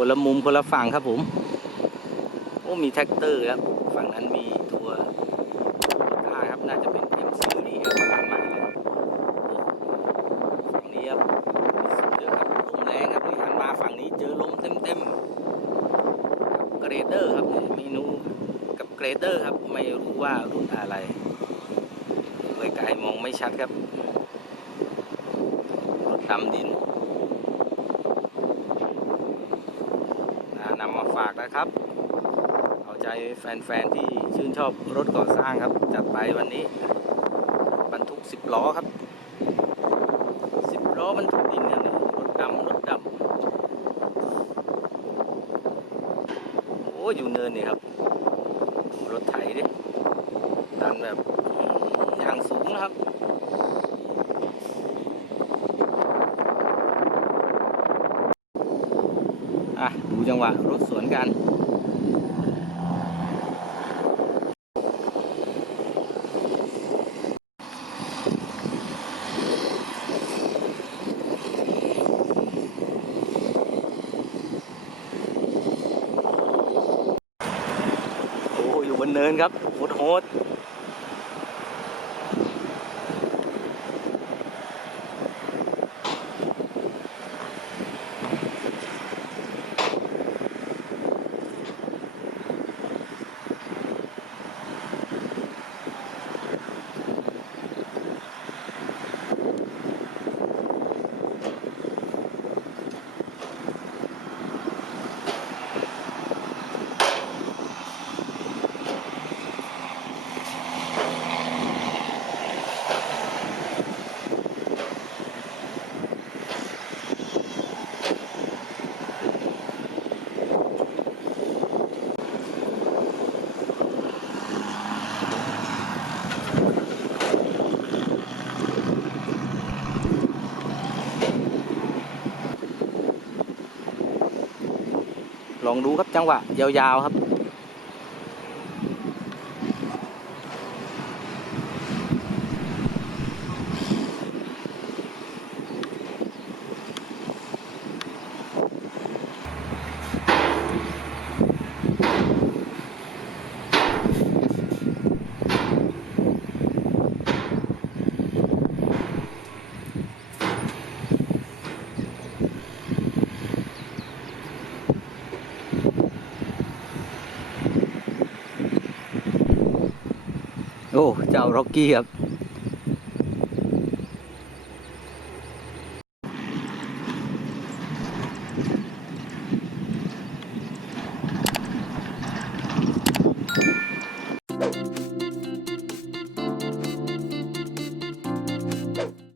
คนละมุมคนละฝั่งครับผม โอ้มีแท็กเตอร์ครับ ฝั่งนั้นมีตัวท่าครับน่าจะเป็นเอ็มซีรีครับคันใหม่เลยฝั่งนี้ครับเยอะครับลมแรงครับหันมาฝั่งนี้เจอลมเต็มเต็มเกรเดอร์ครับเมนูกับเกรเดอร์ครับไม่รู้ว่ารุ่นอะไรไกลๆมองไม่ชัดครับรถดำดินอ่า นำมาฝากนะครับ เอาใจแฟนๆ ที่ชื่นชอบรถก่อสร้างครับ จัดไปวันนี้ บรรทุก 10 ล้อครับ 10 ล้อบรรทุกดินครับเนี่ยรถดำรถดำโอ้อยู่เนินนี่ครับ รถไถดิดันแบบอย่างสูงนะครับ อะ ดูจังหวะรถสวนกันโอ้อยู่บนเนินครับโหดโหด ลองดูครับจังหวะยาวๆครับ โอ้ เจ้าร็อกกี้ครับ